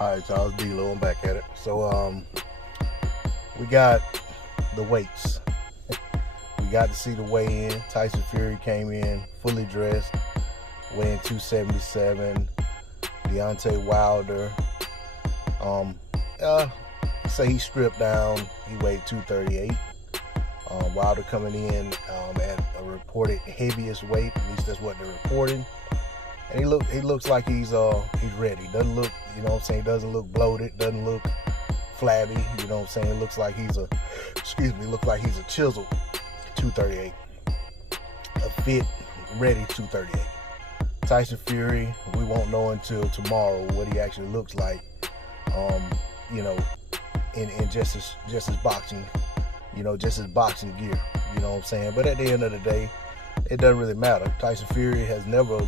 Alright, y'all, it's D-Lo. I'm back at it. So, we got the weights. We got to see the weigh-in. Tyson Fury came in fully dressed, weighing 277. Deontay Wilder, say he stripped down. He weighed 238. Wilder coming in at a reported heaviest weight. At least that's what they're reporting. And he looks like he's ready. Doesn't look, you know what I'm saying, doesn't look bloated, doesn't look flabby, you know what I'm saying? It looks like he's a chiseled 238. A fit, ready 238. Tyson Fury, we won't know until tomorrow what he actually looks like. You know, in just his boxing, just his boxing gear, you know what I'm saying? But at the end of the day, it doesn't really matter. Tyson Fury has never,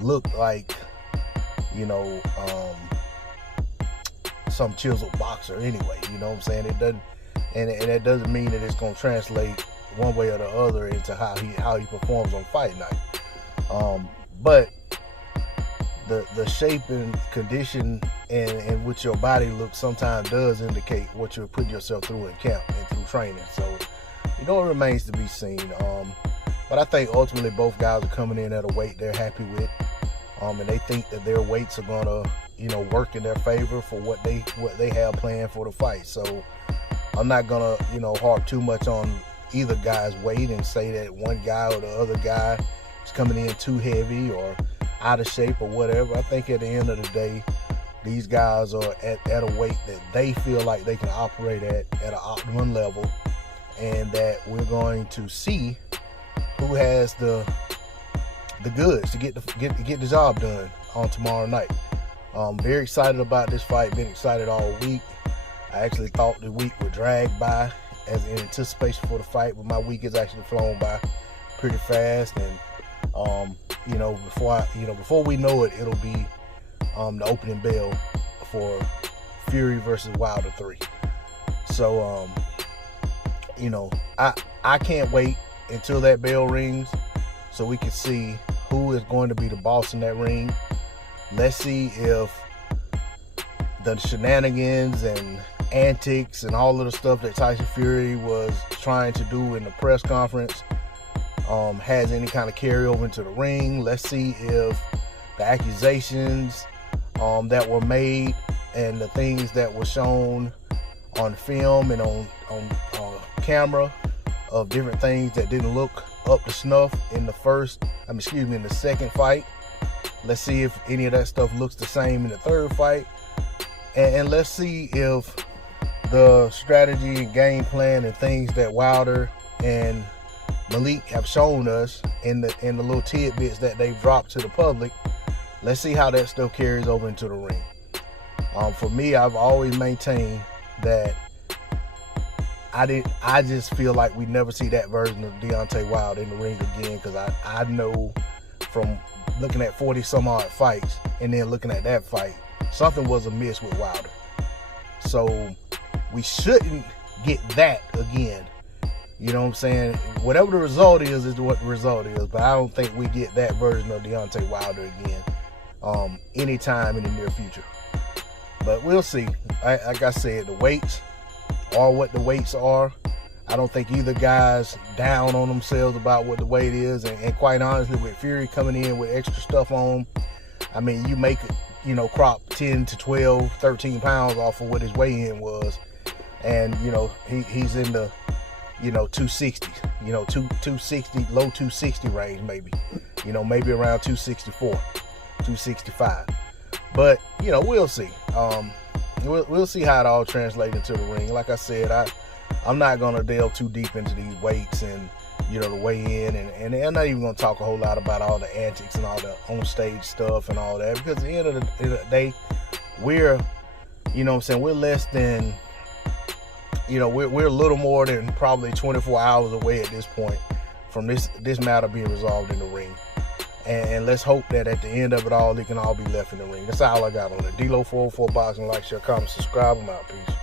looked like, some chiseled boxer anyway, you know what I'm saying? It doesn't, and that doesn't mean that it's going to translate one way or the other into how he performs on fight night. But the shape and condition and what your body looks sometimes does indicate what you're putting yourself through in camp and through training. So, it remains to be seen. But I think ultimately both guys are coming in at a weight they're happy with. And they think that their weights are gonna, work in their favor for what they have planned for the fight. So I'm not gonna, harp too much on either guy's weight and say that one guy or the other guy is coming in too heavy or out of shape or whatever. I think at the end of the day, these guys are at a weight that they feel like they can operate at an optimum level, and that we're going to see who has the goods to get the job done on tomorrow night. Very excited about this fight. Been excited all week. I actually thought the week would drag by as in anticipation for the fight, but my week has actually flown by pretty fast. And before we know it, it'll be the opening bell for Fury versus Wilder 3. So I can't wait until that bell rings so we can see who is going to be the boss in that ring. Let's see if the shenanigans and antics and all of the stuff that Tyson Fury was trying to do in the press conference has any kind of carryover into the ring. Let's see if the accusations that were made and the things that were shown on film and on camera of different things that didn't look up to snuff in the second fight. Let's see if any of that stuff looks the same in the third fight. And let's see if the strategy and game plan and things that Wilder and Malik have shown us in the little tidbits that they've dropped to the public, let's see how that stuff carries over into the ring. For me, I've always maintained that I just feel like we never see that version of Deontay Wilder in the ring again, because I know from looking at 40 some odd fights and then looking at that fight, something was amiss with Wilder. So we shouldn't get that again. You know what I'm saying? Whatever the result is what the result is, but I don't think we get that version of Deontay Wilder again anytime in the near future. But we'll see. Like I said, the weights are what the weights are. I don't think either guy's down on themselves about what the weight is. And quite honestly, with Fury coming in with extra stuff on, I mean, you make it, crop 10 to 12, 13 pounds off of what his weigh-in was. And, he's in the, 260, 260, low 260 range maybe. Maybe around 264, 265. But, we'll see. We'll see how it all translates into the ring. Like I said, I'm not going to delve too deep into these weights and, the weigh-in. And I'm not even going to talk a whole lot about all the antics and all the on-stage stuff and all that. Because at the end of the day, we're, we're less than, we're a little more than probably 24 hours away at this point from this matter being resolved in the ring. And let's hope that at the end of it all, it can all be left in the ring. That's all I got on it. D-Lo 404 Boxing. Like, share, comment, subscribe. I'm out. Peace.